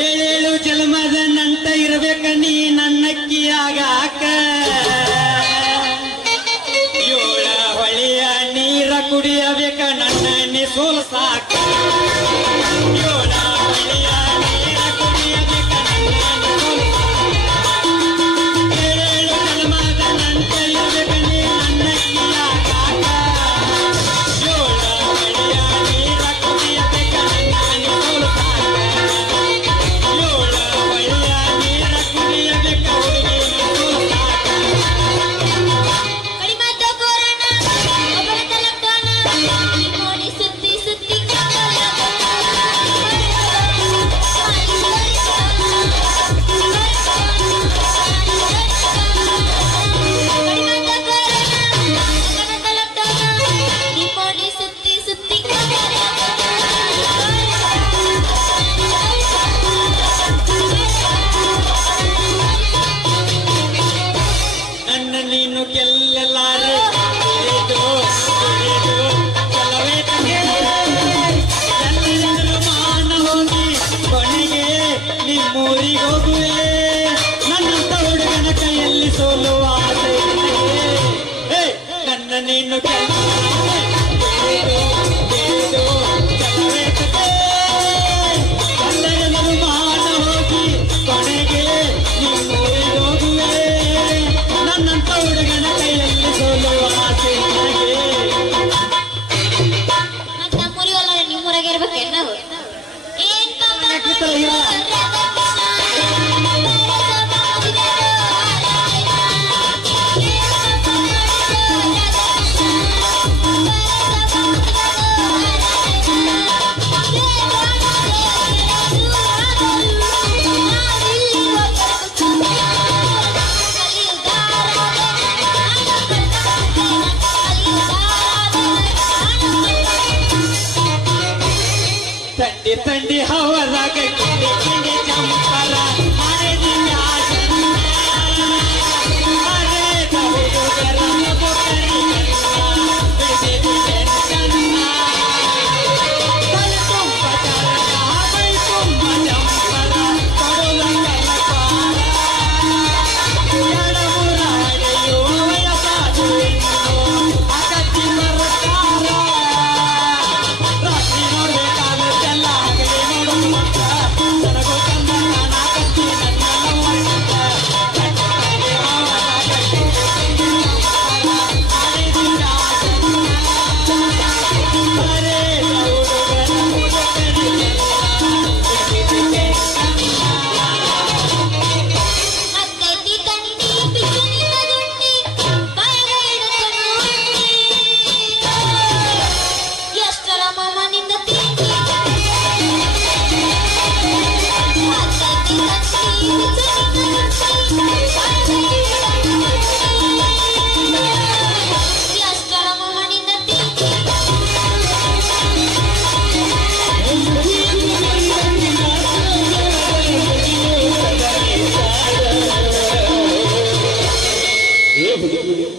ಏಳೇಳು ಜನ್ಮದ ನಂತ ಇರ್ಬೇಕ ನೀ ನನ್ನಕ್ಕಿಯಾಗಾಕ ಏಳ ಹೊಳೆಯ ನೀರ ಕುಡಿಯಬೇಕ ನನ್ನ ನೀ ಸೋಲ್ಸಾಕ ಏಳ ಹೊಳೆಯ ನೀರ ಕುಡಿಯಬೇಕ ನನ್ನ ನೀ ಸೋಲ್ಸಾಕ ಏಳೇಳು ಜನ್ಮದ ನಂತ ಇರ್ಬೇಕ ನೀ ನನ್ನಕ್ಕಿಯಾಗಾಕ ಏಳ ಹೊಳೆಯ ನೀರ ಕುಡಿಯಬೇಕ ನನ್ನ ನೀ ಸೋಲ್ಸಾಕ ನೀನು ಗೆಲ್ಲಲಾರೆ ಎಲ್ಲರೂ ಮಾನ ಹೋಗಿ ಕೊನೆಗೆ ನಿಮ್ಮೂರಿಗೆ ಹೋಗುವೆ ನನ್ನಂತ ಹುಡುಗನ ಕೈಯಲ್ಲಿ ಸೋಲುವ ಆಸೆ ನನ್ನ ನೀನು ಎಲ್ಲರೂ ಮಾನ ಹೋಗಿ ಕೊನೆಗೆ ನಿಮ್ಮೂರಿಗೆ ಹೋಗುವೆ ನನ್ನಂತ ಹುಡುಗನ ಕೈಯಲ್ಲಿ ಸೋಲುವ ಆಸೆ ನಮ್ಮೂರಿಗಲ್ಲ ನಿಮ್ಮೂರಾಗೆ ಇರ್ಬೇಕೇನು ನಾವು ತಂಡಿ ತಂಡಿ ಹವದಾಗ ಕಿಂಡಿ ಕಿಂಡಿ ಚಂಪರ ಮನೆದಿನ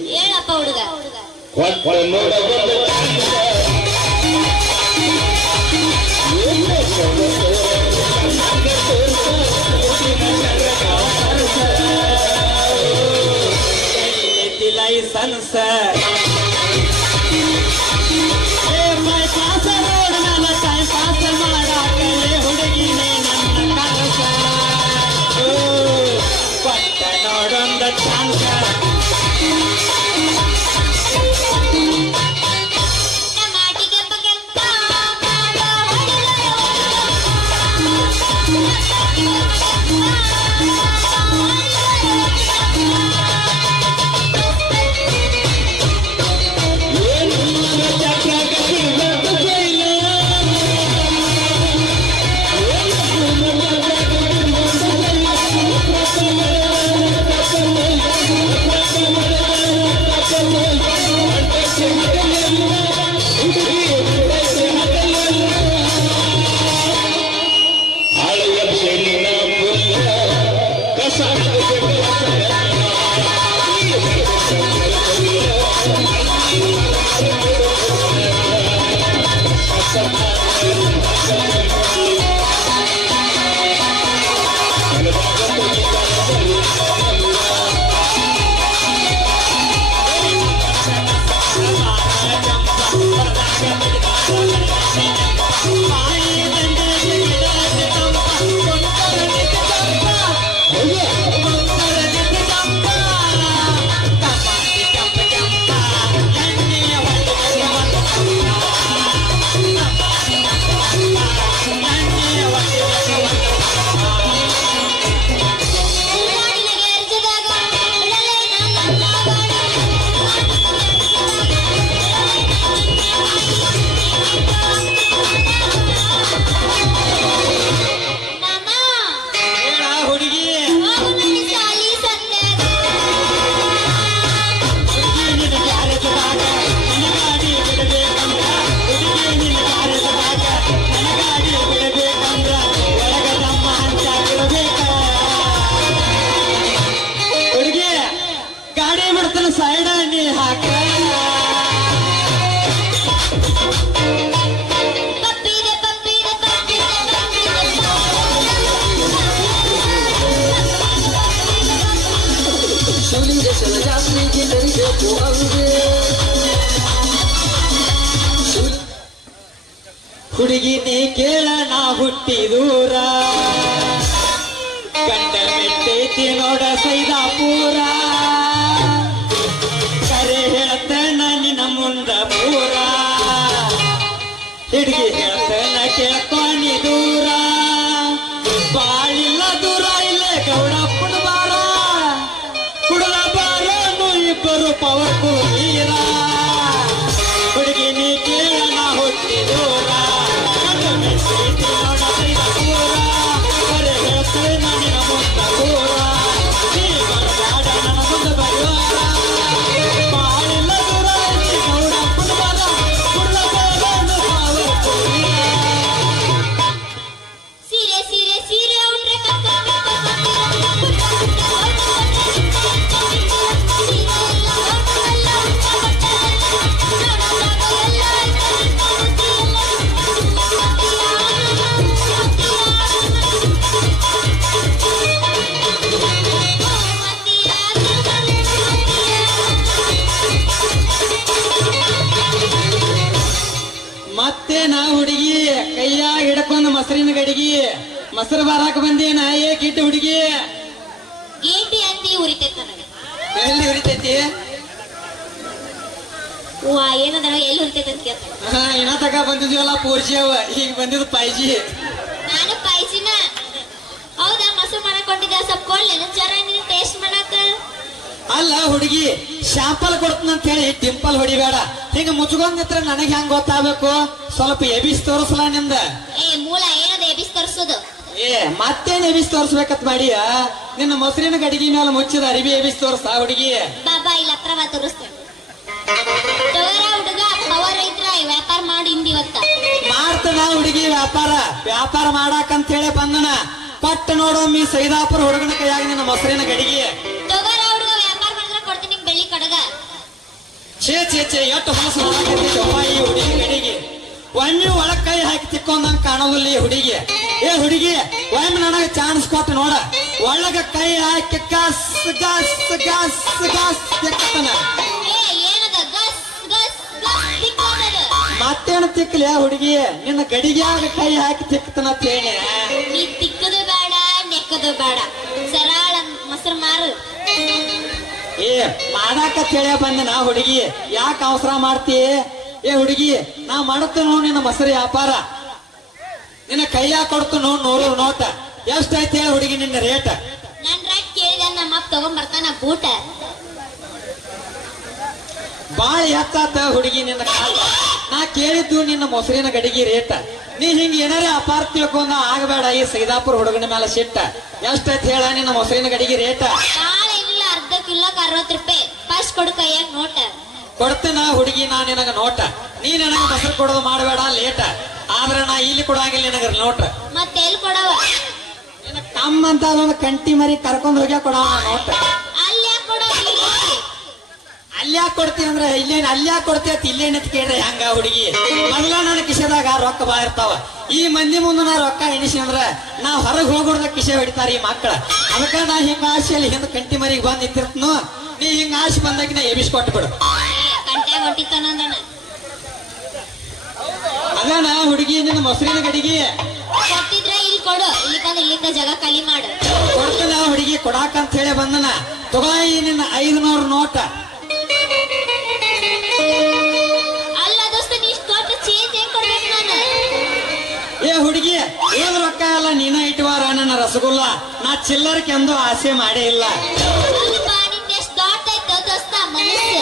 ಹೇಳಪ್ಪ ಹುಡುಗ ಲೈಸನ್ಸ್ ಪಾಸ ರೋಡ್ ನನ್ನ ಟೈಮ್ ಪಾಸ್ ಮಾಡಾಕಲೆ ಹುಡುಗಿನೇ ನನ್ನ ಕನಸ ಪಟ್ಟ ನೋಡೊಂದ ಚಾನ್ಸ ಜಾಸ್ತಿ ತೆರಿಬೇಕು ಅಲ್ವೇ ಹುಡುಗಿ ನೀ ಕೇಳ ನಾ ಹುಟ್ಟಿ ದೂರ ಗಂಡ ಮೆಟ್ಟೈತಿ ನೋಡ ಸೈದಾಪುರ ಕರೆ ಹೇಳ್ತೇನ ನಿನ್ನ ಮುಂದ ಪೂರ ಹಿಡ್ಗಿ ಹೇಳ್ತೇನ ಕೇಳ್ಕೊನಿ ದೂರ ಬಾಳಿಲ್ಲ ದೂರ ಇಲ್ಲೇ ಗೌಡಪ್ಪನ ಬಾರ ಕುಡಲ ಬಾರನು ಇಬ್ಬರು ಪವರ್ಕು ವೀರ ಹುಡುಗಿ ನೀ ಕೇಳ ನಾ ಹುಟ್ಟಿ ದೂರ ಗಂಡ ಮೆಟ್ಟೈತಿ ನೋಡ ಸೈದಾಪುರ ಕರೆ ಹೇಳ್ತೇನ ನಿನ್ನ ಮುಂದ ಪೂರ ನೀ ಬರಬೇಡ ನನ್ನ ಮುಂದೆ ಬರುವಾರ ಬಾಳಿಲ್ಲ ದೂರ ಇಲ್ಲಿ ಗೌಡಪ್ಪನ ಬಾರ ಕುಡಲ ಬಾರನು ಪವರ್ಕು ವೀರ ಸೀರೆ ಸೀರೆ ಸೀರೆ ಉಟ್ರೆ ಮತ್ತೆ ನಾ ಹುಡುಗಿ ಕೈಯಾಗ ಹಿಡ್ಕೊಂಡು ಮೊಸರಿನ ಗಡಿಗಿ ಮೊಸರು ಬಾರಾಕ ಬಂದೇನ ಕಿಟ್ಟು ಹುಡುಗಿ ಗೇಟಿ ಅಂತಿ ಉರಿತೈತೆ ನನಗೆ ಎಲ್ಲಿ ಉರಿತೈತಿ ವಾ ಏನದ ಎಲ್ಲಿ ಉರಿತೈತೆ ಅಂತ ಕೇಳ್ತಾನೆ ಇನ್ನ ತಕ ಬಂದಿದ್ವಲ್ಲ ಪೂರ್ಜಿ ಅವ ಈಗ ಬಂದಿದ್ದು ಪಾಯ್ಜಿ ನಾನು ಪಾಯ್ಸಿನ ಹೌದಾ ಮೊಸರು ಮಾಡಕ್ ಕೊಟ್ಟಿದ್ದ ಸ್ವಲ್ಪ ಕೊಡ್ಲೇನು ಜರ ನೀನು ಟೇಸ್ಟ್ ಮಾಡಾಕ ಅಲ್ಲ ಹುಡುಗಿ ಶಾಂಪಲ್ ಕೊಡ್ತನಂತ ಹೇಳಿ ಟಿಂಪಲ್ ಹೊಡಿಬೇಡ ಹಿಂಗ ಮುಚ್ಕೊಂಡ್ ನನಗೆ ಹೆಂಗ್ ಗೊತ್ತಾಗಬೇಕು ಸ್ವಲ್ಪ ಎಬಿಸ್ ತೋರಿಸಲ ನಿಂದ ಏ ಮೂಲ ಏನದ ಎಬಿಸ್ ತರ್ಸೋದು ಏ ಮತ್ತೇನ್ ಎಬಿಸ್ ತೋರ್ಸ್ಬೇಕತ್ ಮಾಡಿಯ ನಿನ್ನ ಮೊಸರಿನ ಗಡಿಗೆ ಮೇಲೆ ಮುಚ್ಚಿದ ಅರಿಬಿ ಎಬಿಸ್ ತೋರ್ಸ ಹುಡುಗಿ ಬಾಬಾ ಇಲ್ಲಿ ಹತ್ರ ಬಾ ತೋರಿಸ್ತೇನೆ ತಗೋರ ಹುಡುಗ ಪವರ್ ಐತ್ರ ವ್ಯಾಪಾರ ಮಾಡಿ ಇಂದಿವತ್ತ ಮಾಡ್ತನ ಹುಡುಗಿ ವ್ಯಾಪಾರ ಮಾಡಾಕಂತ ಹೇಳಿ ಬಂದನ ಪಟ್ಟ ನೋಡೊಮ್ಮಿ ಸೈದಾಪುರ ಹುಡುಗನ ಕೈಯಾಗ ನಿನ್ನ ಮೊಸರಿನ ಗಡಿಗೆ ತಗೋರ ಹುಡುಗ ವ್ಯಾಪಾರ ಮಾಡಿದ್ರೆ ಕೊಡ್ತೀನಿ ನಿಮ್ ಬೆಳ್ಳಿ ಕಡಗ ಛೇ ಎಷ್ಟು ಹೊಲಸು ಮಾಡಾಕತ್ತೈತವ್ವ ಈ ಹುಡುಗಿ ಗಡಿಗೆ ಒಮ್ಮೆ ಒಳಗ್ ಕೈ ಹಾಕಿ ತಿಕ್ಕೊಂದಂಗ ಕಾಣೋದಿಲ್ಲ ಈ ಹುಡುಗಿ ಏ ಹುಡುಗಿ ಒಮ್ಮೆ ನನಗ ಚಾನ್ಸ್ ಕೊಟ್ಟು ನೋಡ ಒಳಗ ಕೈ ಹಾಕಿ ಗಸ್ ಗಸ್ ಗಸ್ ಗಸ್ ತಿಕ್ಕತನ ಏ ಏನದ ಗಸ್ ಗಸ್ ಗಸ್ ತಿಕ್ಕೋದದು ಮತ್ತೇನು ತಿಕ್ಕಲಿ ಹುಡುಗಿ ನಿನ್ನ ಗಡಿಗ್ಯಾಗ ಕೈ ಹಾಕಿ ತಿಕ್ಕತನ ತೇನೆ ನೀ ತಿಕ್ಕದು ಬೇಡ ನೆಕ್ಕದು ಬೇಡ ಸರಾಳ ಮೊಸರು ಮಾರು ಏ ಮಾಡಾಕ ತಿಳಿಯ ಬಂದನ ಹುಡುಗಿ ಯಾಕೆ ಅವಸರ ಮಾಡ್ತಿ ಏ ಹುಡುಗಿ ನಾ ಮಾಡುತ್ತ ನೋಡ್ ನಿನ್ನ ಮೊಸರು ವ್ಯಾಪಾರ ನಿನ್ನ ಕೈಯಾಗ ಕೊಡ್ತು ನೋಡ್ 100 ನೋಟ ಎಷ್ಟೈತಿ ಹೇಳ ಹುಡುಗಿ ನಿನ್ನ ರೇಟ್ ನನ್ ರೇಟ್ ಕೇಳಿದ ನಮ್ಮ ಅಪ್ಪ ತಗೊಂಡ್ ಬರ್ತಾನ ಬೂಟ ಬಾಳ ಎತ್ತಾತ ಹುಡುಗಿ ನಿನ್ನ ಕಾಲ ನಾ ಕೇಳಿದ್ದು ನಿನ್ನ ಮೊಸರಿನ ಗಡಿಗೆ ರೇಟ್ ನೀ ಹಿಂಗ ಏನಾರೇ ಅಪಾರ ತಿಳ್ಕೊಂಡ ಆಗಬೇಡ ಈ ಸೈದಾಪುರ ಹುಡುಗನ ಮೇಲೆ ಸಿಟ್ಟ ಎಷ್ಟೈತಿ ಹೇಳ ನಿನ್ನ ಮೊಸರಿನ ಗಡಿಗೆ ರೇಟ್ ಬಾಳ ಇಲ್ಲ ಅರ್ಧ ಕಿಲೋಕ್ 60 ರೂಪಾಯಿ ಫಸ್ಟ್ ಕೊಡು ಕೈಯಾಗ ನೋಟ ಕೊಡ್ತೇನ ಹುಡುಗಿ ನಾ ನಿನಗ ನೋಟ ನೀ ನನಗ ಮೊಸರು ಕೊಡೋದು ಮಾಡಬೇಡ ಲೇಟ ಆದ್ರ ನಾ ಇಲ್ಲಿ ಕೊಡಂಗಿಲ್ಲ ನಿನಗ ನೋಟ ಮತ್ತೆ ಎಲ್ಲಿ ಕೊಡವ ನಿನ್ನ ಕಮ್ಮ ಅಂತ ಅದೊಂದು ಕಂಟಿ ಮರಿ ಕರ್ಕೊಂಡ್ ಹೋಗ್ಯಾ ಕೊಡವ ನೋಟ ಅಲ್ಲಿ ಯಾಕೆ ಕೊಡವ ಅಲ್ಯಾಕ್ ಕೊಡ್ತೀನಿ ಅಂದ್ರೆ ಇಲ್ಲೇನ್ ಅಲ್ಯಾಕ್ ಕೊಡ್ತಿ ಅಂತ ಇಲ್ಲೇನಂತ ಕೇಳ್ರಿ ಹಂಗ ಹುಡುಗಿ ಮೊದಲ ನನ್ನ ಕಿಶೆದಾಗ ರೊಕ್ಕ ಬಾ ಇರ್ತಾವ ಈ ಮಂದಿ ಮುಂದೆ ನಾ ರೊಕ್ಕ ಎಣಿಸಿ ಅಂದ್ರ ನಾ ಹೊರಗೆ ಹೋಗೋದ ಕಿಶೆ ಹೊಡಿತಾರ ಈ ಮಕ್ಕಳ ಅದಕ್ಕ ನಾ ಹಿಂಗ ಆಸೆಯಲ್ಲಿ ಹಿಂದ ಕಂಟಿ ಮರಿಗೆ ಬಂದ್ ನಿಂತಿರ್ತನು ನೀ ಹಿಂಗ ಆಸೆ ಬಂದಾಗ ನಾ ಎಬಿಸ್ ಕೊಟ್ಟು ಬಿಡು ಗಂಟೆ ಹೊಟ್ಟಿತಾನಂದನ ಅದಾನ ಹುಡುಗಿ ನಿನ್ನ ಮೊಸರಿನ ಗಡಿಗೆ ಕೊಟ್ಟಿದ್ರೆ ಇಲ್ಲಿ ಕೊಡು ಇಲ್ಲಿ ಬಂದು ಇಲ್ಲಿಂದ ಜಾಗ ಖಾಲಿ ಮಾಡು ಕೊಡ್ತೇನ ಹುಡುಗಿ ಕೊಡಾಕಂತ ಹೇಳಿ ಬಂದನ ತಗೋ ಈ ನಿನ್ನ 500 ನೋಟ ಅಲ್ಲ ದೋಸ್ತ ನೀ ಇಷ್ಟು ಕೊಟ್ಟು ಚೇಂಜ್ ಹೆಂಗ್ ಕೊಡ್ಬೇಕು ನಾನು ಏ ಹುಡುಗಿ ಏನ್ ರೊಕ್ಕ ಎಲ್ಲ ನೀನ ಇಟ್ವಾರ ನನ್ನ ರಸಗುಲ್ಲ ನಾ ಚಿಲ್ಲರ್ಕೆ ಎಂದು ಆಸೆ ಮಾಡೇ ಇಲ್ಲ ಅಲ್ಪ ನಿಂದ ಎಷ್ಟು ದೊಡ್ಡ ಐತೋ ದೋಸ್ತ ಮನಸ್ಸು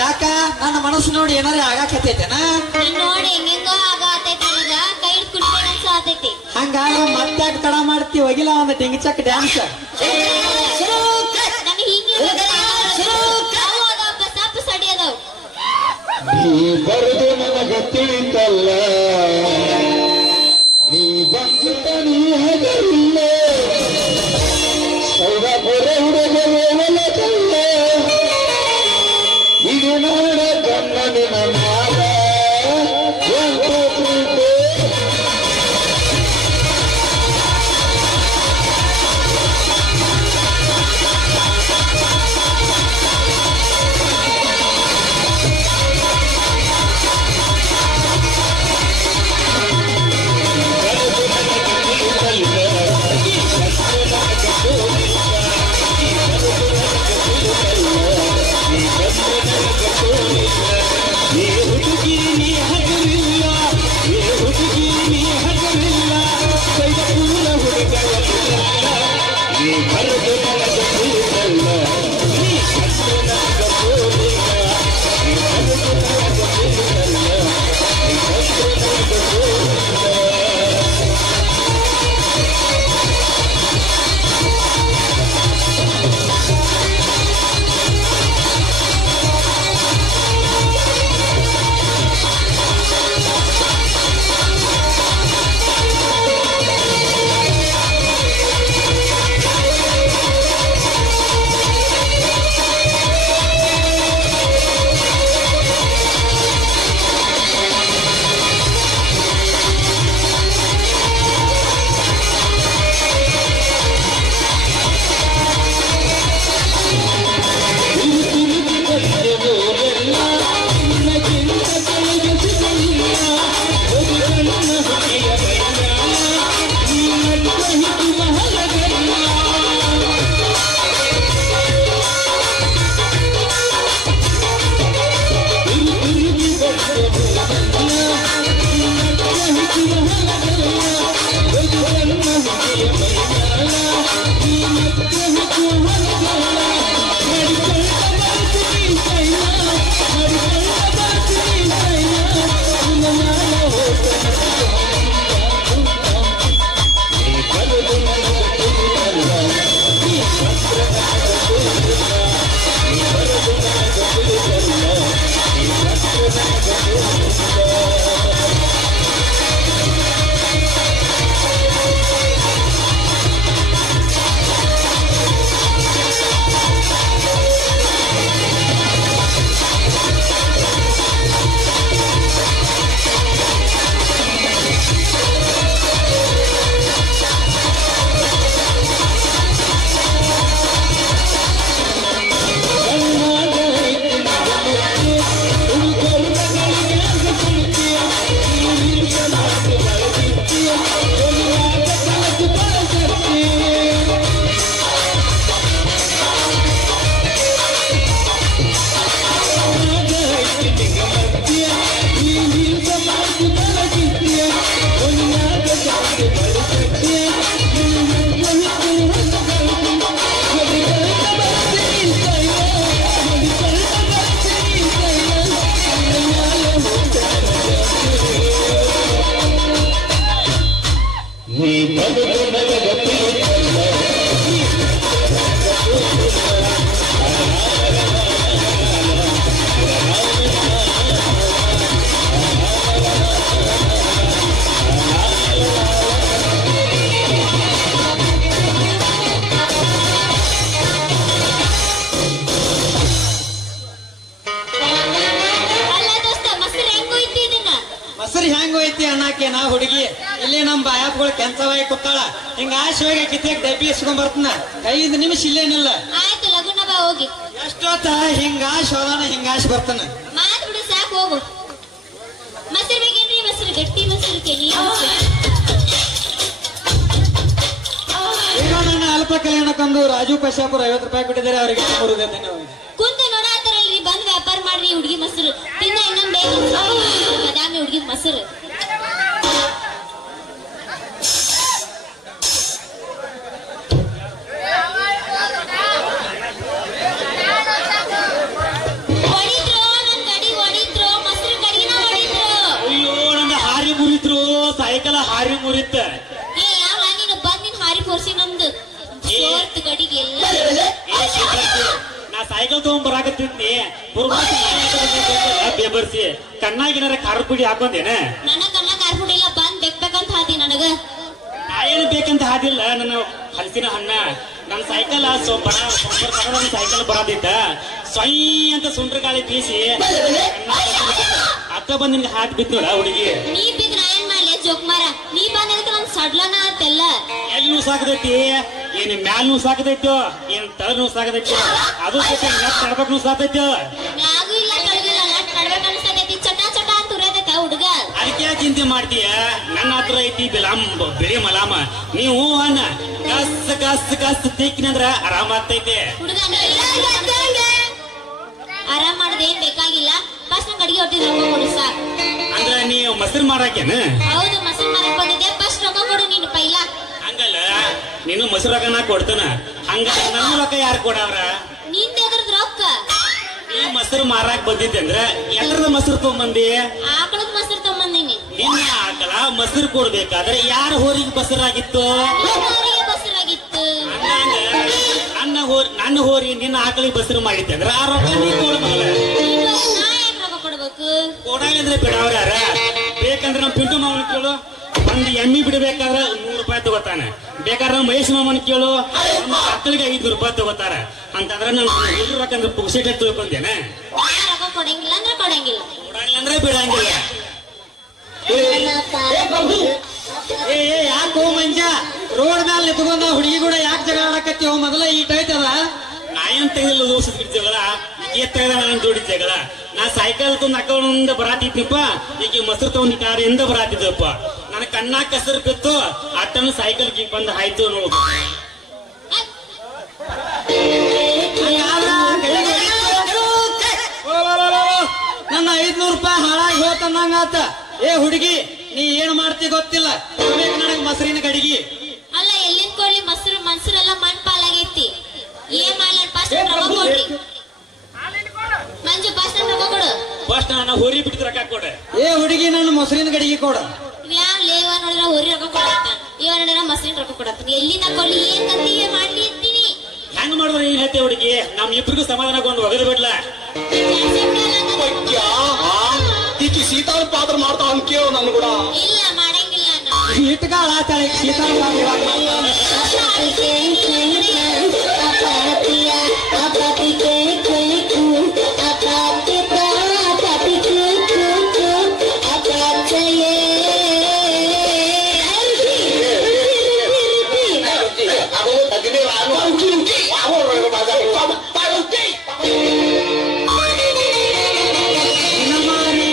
ಯಾಕ ನನ್ನ ಮನಸ್ಸು ನೋಡಿ ಏನಾರೇ ಆಗಾಕತ್ತೈತೇನ ನೀನ್ ನೋಡಿ ಹೆಂಗೆಂಗೋ ಆಗತೈತಿ ನನಗ ಕೈ ಹಿಡ್ದು ಕುಡಿಬೇಕು ಅನ್ಸೋ ಆತೈತಿ ಹಂಗಾದ್ರ ಮತ್ತೆ ತಡ ಮಾಡ್ತಿ ಹೋಗಿಲ್ಲ ಒಂದು ಟಿಂಗಿಚಕ್ ಡ್ಯಾನ್ಸ್ ನನಗೆ ಹಿಂಗೆ ಸಾಪು ಸಡಿ ಅದಾವ ನೀ ಬರದು ನನಗ ತಿಳಿತಲ್ಲ ನೀ ಬಂದಿದ್ದ ನೀ ಹೆದರಿಲ್ಲ ಸೈದಾಪುರ ಹುಡುಗವೇ ಒಲಗಲ್ಲ ಇದು ನಾಡ ಕಣ್ಣನಿನ ಮ್ಯಾಲ ಎಂತ ಪ್ರೀತಿ ನಮ್ ಬಾಯಪ್ಗಳು ಕೆಂಚವಾಗಿ ಕೂತಾಳ ಹಿಂಗ ಆಶೆ ಹೋಗಿ ಕಿತ್ತಕ್ ಡಬ್ಬಿ ಇಸ್ಕೊಂಡ್ ಬರ್ತನ 5 ನಿಮಿಷ ಇಲ್ಲೇನಿಲ್ಲ. ಆಯ್ತು ಲಗುನ ಬಾ ಹೋಗಿ. ಎಷ್ಟೊತ್ತ ಹಿಂಗ ಆಶ್ ಹೋದಾನ ಹಿಂಗ ಆಶ್ ಬರ್ತಾನ. ಮಾತ್ ಬಿಡು ಸಾಕು ಹೋಗು. ಮೊಸರು ಬೇಕೇನ್ರಿ? ಮೊಸರು ಗಟ್ಟಿ ಮೊಸರು ಕೆನಿ ಏನೋ ನನ್ನ ಅಲ್ಪ ಕಲ್ಯಾಣಕ್ಕೊಂದು ರಾಜು ಕಶ್ಯಪುರ 50 ರೂಪಾಯಿ ಕೊಟ್ಟಿದ್ದಾರೆ, ಅವರಿಗೆ ಕೊಡುವುದೇ ಧನ್ಯವಾದ. ಕುಂತು ನೋಡಾತಾರಲ್ರಿ, ಬಂದ್ ವ್ಯಾಪಾರ ಮಾಡ್ರಿ. ಹುಡುಗಿ ಮೊಸರು ತಿನ್ನ ಇನ್ನೊಂದ್ ಬೇಗ ಬದಾಮಿ ಹುಡುಗಿ ಮೊಸರು. ಹೊಡಿದ್ರು ನನ್ ಗಡಿ ಹೊಡಿದ್ರು, ಮೊಸರು ಗಡಿನ ಹೊಡಿದ್ರು. ಅಯ್ಯೋ ನನ್ನ ಹಾರಿ ಮುರಿತ್ರು, ಸಾಯಂಕಾಲ ಹಾರಿ ಮುರಿತ. ಏ ಯಾವ ನೀನು ಬಂದ್ ನಿನ್ ಹಾರಿ ತೋರ್ಸಿ ನಮ್ದು ಸೋರ್ತ್ ಗಡಿಗೆ ಎಲ್ಲ. ನಾ ಸೈಕಲ್ ತಗೊಂಡ್ ಬರಾಕತ್ತಿದ್ನಿ, ಬೇಬರ್ಸಿ ಕಣ್ಣಾಗಿನಾರ ಖಾರ ಪುಡಿ ಹಾಕೊಂಡೇನ. ನನ್ನ ಕಣ್ಣ ಕಾರ್ಪುಡಿಲ್ಲ, ಬಂದ್ ಬೇಕಂತ ಹಾದಿ ನನಗ. ನಾ ಏನು ಬೇಕಂತ ಹಾದಿಲ್ಲ, ನನ್ನ ಹಲಸಿನ ಹಣ್ಣ. ನನ್ನ ಸೈಕಲ್ ಸೈಕಲ್ ಬರೋದಿದ್ದ ಸ್ವೈ ಅಂತ ಸುಂಟ್ರ ಗಾಳಿ ಬೀಸಿ ಅಕ್ಕ ಬಂದ್ ನಿನ್ಗೆ ಹಾಕಿ ಬಿದ್ದೋಳ ಹುಡುಗಿ. ನೀ ಬಿದ್ ನಾ ಏನ್ ಮಾಡ್ಲಿ ಜೋಕ್ ಮಾರ? ನೀ ಬಂದದಕ್ಕೆ ನನ್ ಸಡ್ಲನ ಆತೆಲ್ಲ. ಎಲ್ಲಿ ನೀವು ಸಾಕದೈತಿ? ಏನ್ ಮ್ಯಾಲ್ ನೀವು ಸಾಕದೈತೋ, ಏನ್ ತಳ ನೀವು ಸಾಕದೈತಿ? ಅದು ತಡ್ಬೇಕು ನೀವು ಸಾಕೈತೋ. ಮ್ಯಾಗೂ ಇಲ್ಲ ಕಳಗಿಲ್ಲ, ನಟ್ ಕಡ್ಬೇಕ ಅನ್ಸತೈತಿ. ಚಟ ಚಟ ಅಂತ ಉರಿಯತೈತ ಹುಡುಗ. ಅದಕ್ಕೆ ಯಾಕೆ ಚಿಂತೆ ಮಾಡ್ತೀಯ? ನನ್ನ ಹತ್ರ ಐತಿ ಬೆಳೆ ಮಲಾಮ. ನೀವು ಅನ್ನ ಕಸ್ ಕಸ್ ಕಸ್ ತಿಕ್ಕಿನಂದ್ರ ಆರಾಮ ಆಗ್ತೈತೆ. ಹುಡುಗ ಆರಾಮ್ ಮಾಡೋದ್ ಏನ್ ಬೇಕಾಗಿಲ್ಲ. ಫಸ್ಟ್ ನಂಗೆ ಅಡಿಗೆ ಹೊಟ್ಟಿದ್ ರೊಕ್ಕ ಕೊಡು ಸಾಕು. ಅಂದ್ರ ನೀವು ಮೊಸರು ಮಾರಾಕೇನ? ಹೌದು, ಮೊಸರು ಮಾರಕ್ ಬಂದಿದ್ದೆ. ಫಸ್ಟ್ ರೊಕ್ಕ ಕೊಡು ನೀನು ಪೈಲ. ಹಂಗಲ್ಲ, ನೀನು ಮೊಸರು ರೊಕ್ಕ ನಾ ಕೊಡ್ತೇನ. ಹಂಗ ನನ್ನ ರೊಕ್ಕ ಯಾರು ಕೊಡವ್ರ? ನಿಂದ ಎದ್ರದ್ ರೊಕ್ಕ? ನೀ ಮೊಸರು ಮಾರಾಕ್ ಬಂದಿದ್ದೆ ಅಂದ್ರ ಎಲ್ಲರದ ಮೊಸರು ತಗೊಂಬಂದಿ? ಆಕಳದ್ ಮೊಸರು ತಗೊಂಬಂದಿನಿ. ನಿನ್ನ ಆಕಳ ಮೊಸರು ಕೊಡ್ಬೇಕಾದ್ರೆ ಯಾರ ಹೋರಿಗೆ ಮೊಸರಾಗಿತ್ತು? ಅವರಿಗೆ ಮೊಸರಾಗಿತ್ತು. ನನ್ನ ಹೋರಿ ನಿನ್ನ ಆಕಳಿಗೆ ಮೊಸರು ಮಾಡಿದ್ದೆ ಅಂದ್ರ ಆ ರೊಕ್ಕ ನೀ ಕೊಡ್ಬಲ್ಲ. ನಾ ಯಾಕೆ ರೊಕ್ಕ ಕೊಡ್ಬೇಕು? ಕೊಡಂಗಿದ್ರೆ ಬಿಡವ್ರ ಯಾರ? ಬೇಕಂದ್ರೆ ನಮ್ಮ ಪಿಂಟು ಮಾವನ್ ಕೇಳು, ಒಂದು ಎಮ್ಮಿ ಬಿಡಬೇಕಾದ್ರೆ 100 ರೂಪಾಯಿ ತಗೋತಾನೆ. ಬೇಕಾದ್ರೆ ನಮ್ಮ ಮಹೇಶ್ ಮಾಮನ್ ಕೇಳು, ಒಂದು ಮಕ್ಕಳಿಗೆ 500 ರೂಪಾಯಿ ತಗೋತಾರ. ಅಂತಂದ್ರೆ ನಾನು ಎಲ್ರು ರೊಕ್ಕಂದ್ರೆ ಪುಕ್ಸೇಟ ತಿಳ್ಕೊಂಡೇನೆ. ರೊಕ್ಕ ಕೊಡಂಗಿಲ್ಲ ಅಂದ್ರೆ ಕೊಡಂಗಿಲ್ಲ. ಕೊಡಂಗಿಲ್ಲ ಅಂದ್ರೆ ಬಿಡಂಗಿಲ್ಲ. ಏ ಯಾಕೋ ಮಂಜ ರೋಡ್ ಮ್ಯಾಲ ನಿಂತ್ಕೊಂಡ ಹುಡುಗಿ ಕೂಡ ಯಾಕೆ ಜಗಳ ಆಡಕತ್ತೀವ? ಮೊದಲ ಈಟ್ ಐತದ. ನಾ ಏನ್ ತೆಗೆದಿಲ್ಲ ದೋಷದ ಜಗಳ, ಈಗ ತೆಗೆದ ನಾನು ಜೋಡಿ ಜಗಳ. ನಾ ಸೈಕಲ್ ತಂದು ಅಕ್ಕಳಿಂದ ಬರಾತಿದ್ನಪ್ಪ, ಈಗ ಮೊಸರು ತಗೊಂಡ್ ಕಾರಿಂದ ಬರಾತಿದ್ದಪ್ಪ. ನನ್ನ ಕಣ್ಣಾಗ ಕಸರು ಬಿತ್ತು, ಅಟ್ಟನು ಸೈಕಲ್ ಗೀಗ್ ಬಂದು ಆಯ್ತು ನೋಡು. ನನ್ನ 500 ರೂಪಾಯಿ ಹಾಳಾಗಿ ಹೋತಂದಂಗಾತ. ಏ ಹುಡುಗಿ, ನೀ ಏನ್ ಮಾಡ್ತಿ ಗೊತ್ತಿಲ್ಲ, ನನಗ್ ಮೊಸರಿನ ಗಡಿಗೆ. ಅಲ್ಲ ಎಲ್ಲಿಂದ ಕೊಡ್ಲಿ ಮೊಸರು? ಮೊಸರೆಲ್ಲ ಮಣ್ ಪಾಲಾಗೈತಿ. ಏನ್ ಮಾಡ್ಲಿ? ಫಸ್ಟ್ ರೊಕ್ಕ ಕೊಡ್ರಿ ಮಂಜು, ಫಸ್ಟ್ ರೊಕ್ಕ ಕೊಡು. ಫಸ್ಟ್ ನಾನು ಹೋರಿ ಬಿಟ್ಟು ರೊಕ್ಕ ಕೊಡೆ. ಏ ಹುಡುಗಿ, ನನ್ನ ಮೊಸರಿನ ಗಡಿಗೆ ಕೊಡ. ಯಾವ ಲೇವ ನೋಡಿದ್ರ ಹೊರಿ ರೊಕ್ಕ ಕೊಡತ್ತಾನ, ಇವ ನೋಡಿದ್ರ ಮೊಸರಿನ ರೊಕ್ಕ ಕೊಡತ್ತಾನ. ಎಲ್ಲಿಂದ ಕೊಡ್ಲಿ? ಏನ್ ಕತ್ತಿಗೆ ಮಾಡ್ಲಿ ಅಂತೀನಿ. ಹೆಂಗ್ ಮಾಡಿದ್ರೆ ಏನ್ ಹೇಳ್ತೇವೆ ಹುಡುಗಿ? ನಮ್ ಇಬ್ರಿಗೂ ಸಮಾಧಾನಗೊಂಡು ಒಗದು ಬಿಡ್ಲ. ಈಕಿ ಸೀತಾಳ ಪಾತ್ರ ಮಾಡ್ತಾ ಅಂತ ಕೇಳು ನನ್ ಕೂಡ. ಇಲ್ಲ ಮಾಡಂಗಿಲ್ಲ ನಾನು. ಇಟ್ಕಾಳ ಆತಾಳೆ ಶೀತಳ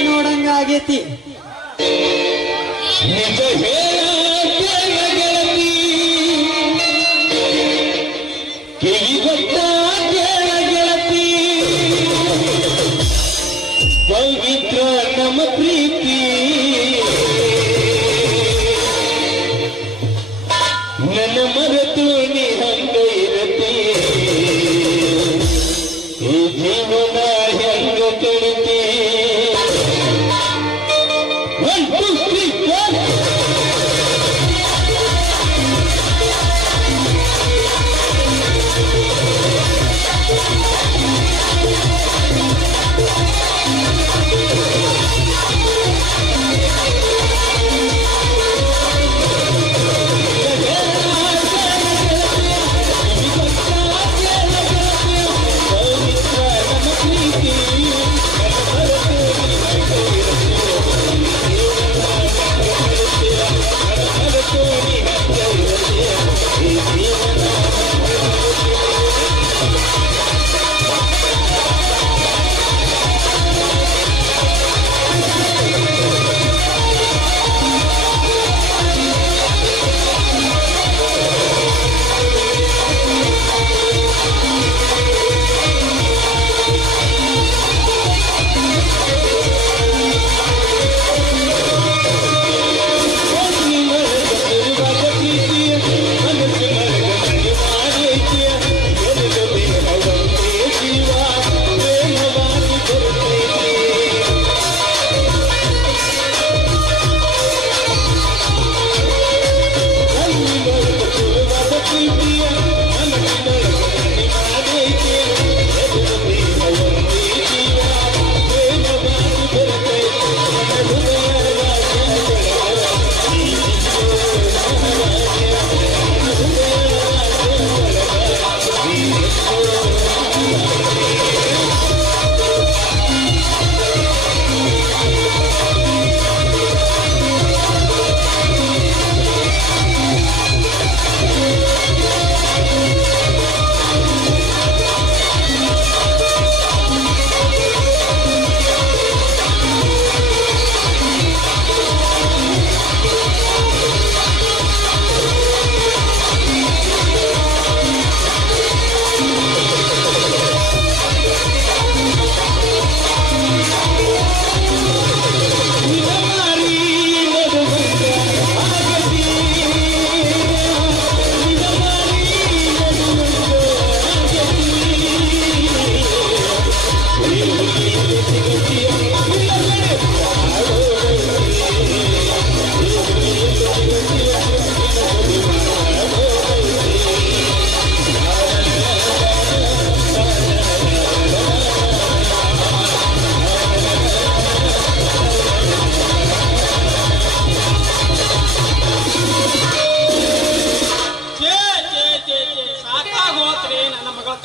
ನೋಡಂಗ ಆಗೇತಿ. ನಿಜ ಗೆಳತಿ ಕಿವಿಗೊತ್ತ ಗೆಳತಿ, ಪವಿತ್ರ ನಮ್ಮ ಪ್ರೀತಿ ನನ್ನ ಮರೆತು ನೀ ಹಂಗ ಇರತಿ, ಈ ಜೀವನ ಹೆಂಗ ಕಳಿತಿ. 1, 2, 3, 4.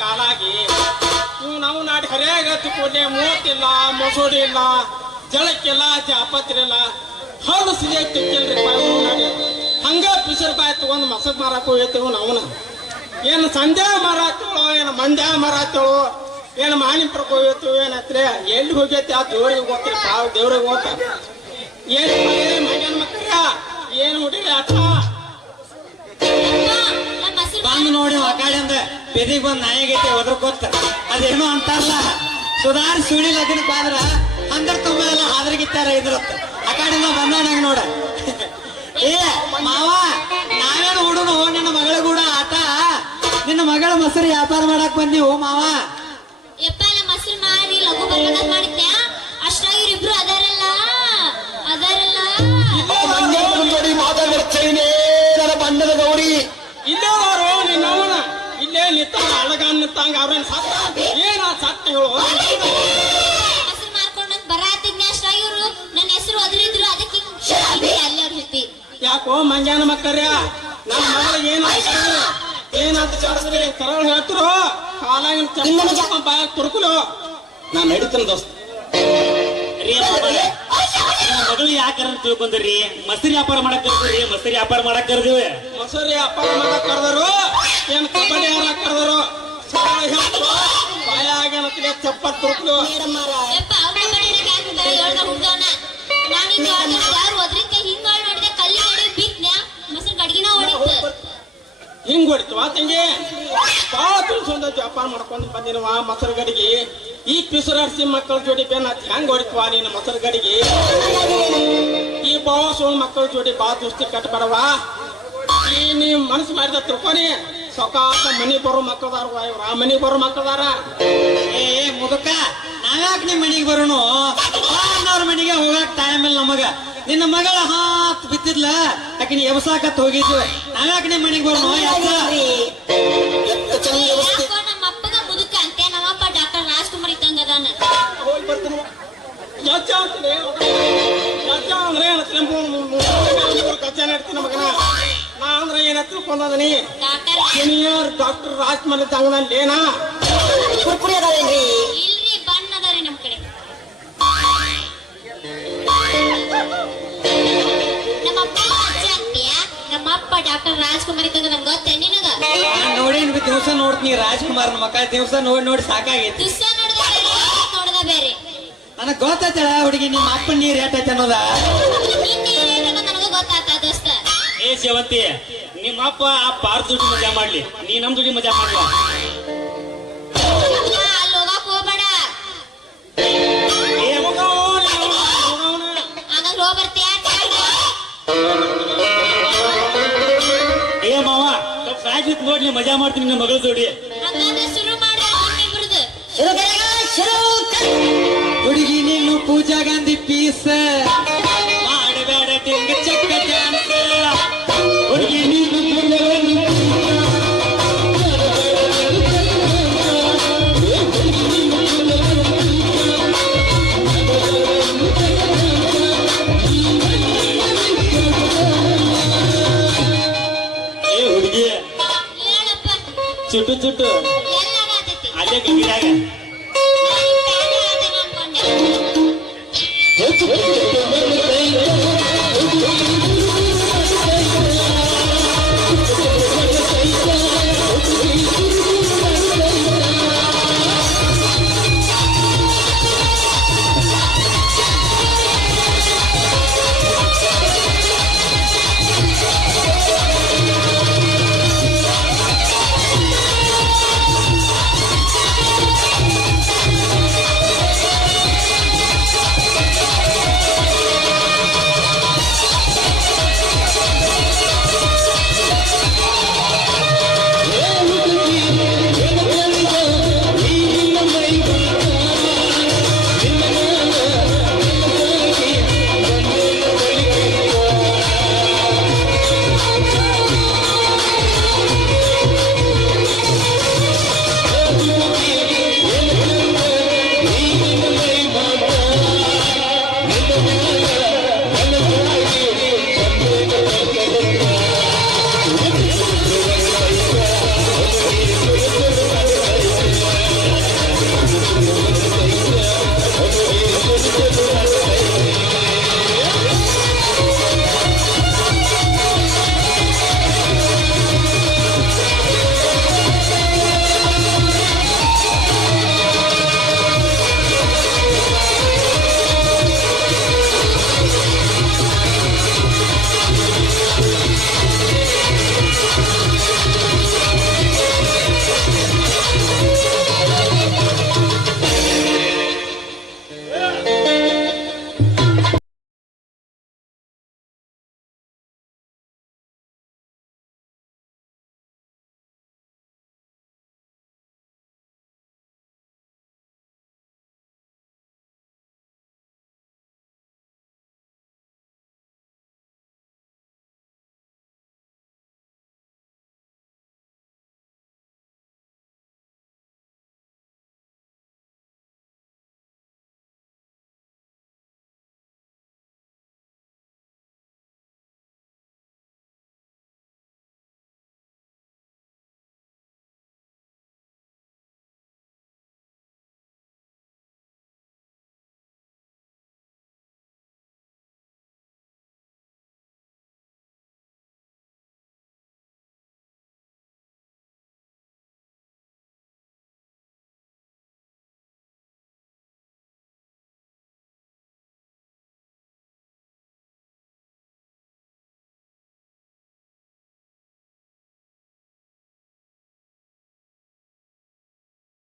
ಕಾಲಾಗಿ ಇವ್ ನಾವು ನಾಡಿ ಹರಿಯಾಗ ಕೂಡಲೇ ಮೂವತ್ತಿಲ್ಲ ಮೊಸೋಡಿ ಇಲ್ಲ ಜಳಕ್ಕಿಲ್ಲ ಜಾಪತ್ರಿ ಇಲ್ಲ ಹೌದು ಸಿರಿಯ ತಿಕ್ಕಿಲ್ರಿ ನಾಡಿ ಹಂಗ ಪಿಸರ್ ಬಾಯ್ ತಗೊಂಡ್ ಮಸಕ್ ಮಾರಾಕ್ ಹೋಗೈತೇವು ನಾವನ ಏನು ಸಂಧ್ಯಾ ಮಾರಾತೇಳು ಏನು ಮಂದ್ಯಾ ಮಾರಾತೇಳು ಏನು ಮಾಣಿಪುರಕ್ಕೆ ಹೋಗೈತೇವು ಏನತ್ರಿ ಎಲ್ಲಿ ಹೋಗೈತಿ ಆ ದೇವ್ರಿಗೆ ಗೊತ್ತ್ರಿ ಪಾವ್ ದೇವ್ರಿಗೆ ಗೊತ್ತ ಏನು ಮಗನ ಮಕ್ಕಳ ಏನು ಹುಡುಗಿ ಆಟ ನಮ್ಮ ಮೊಸರು ಬಂದು ನೋಡಿ ಆ ಕಡೆ ಅಂದ ಬೆದಿಗ್ ಬಂದ್ ನಾಯಿಗೈತೆ ಒದ್ರ ಗೊತ್ತ ಅದೇನೋ ಅಂತಾರಲ್ಲ ಸುಧಾರ್ ಸುಳಿ ಲಗ್ನಕ್ ಬಾದ್ರ ಅಂದ್ರ ತುಂಬ ಎಲ್ಲ ಹಾದ್ರಗಿತ್ತಾರ ಇದ್ರತ್ತ ಆ ಕಡೆಯಿಂದ ಬಂದ ನಂಗ ನೋಡ ಏ ಮಾವ ನಾವೇನು ಹುಡುನು ನಿನ್ನ ಮಗಳ ಕೂಡ ಆಟ ನಿನ್ನ ಮಗಳ ಮೊಸರು ವ್ಯಾಪಾರ ಮಾಡಕ್ ಬಂದೀವು ಮಾವ ಯಪ್ಪ ಎಲ್ಲ ಮೊಸರು ಮಾರಿ ಲಘು ಬರ್ಬೇಕಂತ ಮಾಡಿದ್ದೆ ಅಷ್ಟಾಗಿ ಇವ್ರಿಬ್ರು ಅದಾರಲ್ಲ ಜೋಡಿ ಮಾತಾಡ್ಬರ್ತೇನೆ ನನ್ನ ಬಣ್ಣದ ಗೌರಿ ಇಲ್ಲೇ ಅವರು ನಿನ್ನವನ ಇಲ್ಲೇ ನಿಂತಾಗ ಅಳಗಾನ್ ನಿಂತಾಗ ಅವ್ರೇನ್ ಸತ್ತ ಏನ ಸತ್ತ ಹೇಳು ಮೊಸರು ಮಾರ್ಕೊಂಡು ಬರಾತಿದ್ನೆ ಅಷ್ಟಾಗಿ ಇವ್ರು ನನ್ನ ಹೆಸರು ಒದರಿದ್ರು ಅದಕ್ಕೆ ಅಲ್ಲಿ ಅವ್ರ ಜೊತೆ ಯಾಕೋ ಮಂಜಾನ ಮಕ್ಕಳ್ಯ ನನ್ನ ಮಗಳಿಗೆ ಏನಂತ ಚಾಡಿಸ್ರಿ ಸರಳ ಹೇಳ್ತಿರೋ ಕಾಲಾಗಿನ ಬಾಯ ತುರ್ಕುಲು ನಾನು ನಡೀತೇನೆ ದೋಸ್ತ ರೀ ಮಾಮಾರೆ, ನಿಮ್ಮ ಮಗಳು ಯಾಕಾರ ತಿಳ್ಕೊಂಡ್ರಿ ಮಸರಿ ವ್ಯಾಪಾರ ಮಾಡಕ್ ಕರ್ದ್ರಿ ಮಸರಿ ವ್ಯಾಪಾರ ಮಾಡಕ್ ಕರ್ದಿವಿ ಮೊಸರಿ ಅಪ್ಪ ಮಾಡಕ್ ಕರೆದರು ಏನ್ ಕಬಡ್ಡಿ ಆಡಕ್ ಕರೆದರು ಸರಳ ಹೇಳ್ತಿರೋ ಬಾಯಾಗೇನತ್ತಿಗೆ ಚಪ್ಪಟ್ ತುರ್ಕುಲು ಯಪ್ಪ ಅವ್ರ ಕಡೆಗೆ ಆಗ್ತದ ಹೇಳ್ದ ಹುಡ್ದವನ ನಾನಿಂದ ಯಾರು ಒದ್ರಿಕ ಹಿಂಗ್ ಮಾಡಿ ನೋಡಿದೆ ಕಲ್ಲಿ ಕಡೆ ಬಿಟ್ನ್ಯಾ ಮೊಸರು ಗಡಿಗಿನ ಹೊಡಿತು ಹಿಂಗ್ ಹೊಡಿತು ಆ ತಂಗಿ ಬಾಳ ತಿಳ್ಸೊಂದ ವ್ಯಾಪಾರ ಮಾಡ್ಕೊಂಡು ಬಂದಿನವ ಮೊಸರು ಗಡಿಗೆ ಈ ಪಿಸರಾಡ್ಸಿ ಮಕ್ಕಳ ಜೋಡಿ ಬೆನ್ನ ಹೆಂಗ್ ಹೊಡಿತವ ನೀನು ಮೊಸರು ಗಡಿಗೆ ಈ ಬಾಸೋಳ್ ಮಕ್ಕಳ ಜೋಡಿ ಬಾ ದೋಸ್ತಿ ಕಟ್ಬೇಡವ ಈ ನೀವ್ ಮನಸ್ಸು ಮಾಡಿದ ತಿಳ್ಕೊನಿ ಸೊಕಾಸ ಮನಿ ಬರೋ ಮಕ್ಕಳದಾರ ಇವ್ರ ಆ ಮನಿ ಬರೋ ಮಕ್ಕಳದಾರ ಏ ಮುದುಕ ನಾವ್ಯಾಕ್ ನಿಮ್ ಮನಿಗೆ ಬರೋಣ ಅವ್ರ ಮನಿಗೆ ಹೋಗಕ್ ಟೈಮ್ ಇಲ್ಲ ನಮಗ ನಿನ್ನ ಮಗಳ ಹಾತ್ ಬಿತ್ತಿದ್ಲ ಆಕಿನ ಎಬ್ಸಾಕತ್ ಹೋಗಿದ್ವಿ ನಾವ್ಯಾಕ್ ನಿಮ್ ಮನಿಗೆ ಬರೋಣ ಯಾಕ ಯಾಕೋ ನಮ್ಮ ಅಪ್ಪಗ ಮುದುಕ ಅಂತೆ ನಮ್ಮಪ್ಪ ಡಾಕ್ಟರ್ ರಾಜ್ಕುಮಾರ್ ಇದ್ದಂಗ ಅದಾನ ಹೋಗಿ ಬರ್ತೀನಿ ಯಜ್ಜ ಅಂತೀನಿ ಯಜ್ಜ ಅಂದ್ರೆ ಕಚ್ಚ ನಡ್ತೀನಿ ಮಗನ ನಾ ಅಂದ್ರೆ ಏನ ತಿಳ್ಕೊಂಡದನಿ ಡಾಕ್ಟರ್ ಸೀನಿಯರ್ ಡಾಕ್ಟರ್ ರಾಜ್ಕುಮಾರ್ ಇದ್ದಂಗ ಏನ ಇಲ್ರಿ ಬಣ್ಣ ಅದಾರಿ ನಮ್ ಕಡೆ ನಮ್ಮ ಅಪ್ಪ ಅಜ್ಜ ಅಂತೀಯ ನಮ್ಮ ಅಪ್ಪ ಡಾಕ್ಟರ್ ರಾಜ್ಕುಮಾರ್ ಇದ್ದಂಗ ನಂಗೆ ಗೊತ್ತೇ ನಿನಗ ನೋಡೇನ್ ದಿವ್ಸ ನೋಡ್ತೀನಿ ರಾಜ್ಕುಮಾರ್ನ ಮಕ್ಕಳ ದಿವ್ಸ ನೋಡಿ ಸಾಕಾಗೈತಿ ದಿವ್ಸ ನೋಡದ ಬೇರೆ ನನಗ್ ಗೊತ್ತೈತಳ ಹುಡುಗಿ ನಿಮ್ಮ ಅಪ್ಪನ ನೀರ್ ಏಟೈತೆ ಅನ್ನೋದ ನನಗ ಗೊತ್ತಾತ ದೋಸ್ತ ಏ ಸೇವಂತಿ ನಿಮ್ಮ ಅಪ್ಪ ಆ ಪಾರ್ ದುಡ್ಡು ಮಜಾ ಮಾಡ್ಲಿ ನೀ ನಮ್ ದುಡ್ಡಿ ಮಜಾ ಮಾಡ್ಲ ಅಲ್ಲಿ ಹೋಗಕ್ ಹೋಗ್ಬೇಡ ಏ ಹಂಗಂದ್ರೆ ಹೋಗ್ ಬರ್ತೀಯ ಏ ಮಾವ ಸ್ವಲ್ಪ ಸಾಯ್ತು ನೋಡ್ಲಿ ಮಜಾ ಮಾಡ್ತೀನಿ ನಿನ್ನ ಮಗಳ ಜೋಡಿ ಹಂಗಾದ್ರೆ ಶುರು ಮಾಡು ನಿಮ್ಮಿಬ್ರದ್ದು ಹುಡುಗಿ ನೀನು ಪೂಜಾ ಗಾಂಧಿ ಪೀಸ್ ಮಾಡಬೇಡ ಟಿಂಗ ಚಕ್ಕ ಡ್ಯಾನ್ಸ್ ಹುಡುಗಿ ನೀನು ಪೂಜಾ ಗಾಂಧಿ ಏ ಹುಡುಗಿ ಹೇಳಪ್ಪ ಚುಟ್ಟು ಚುಟ್ಟು ಎಲ್ಲಾಗತೈತಿ ಅಲ್ಲೇ ಗಂಗಿದಾಗ ಅನ್ಕೊಂಡೆ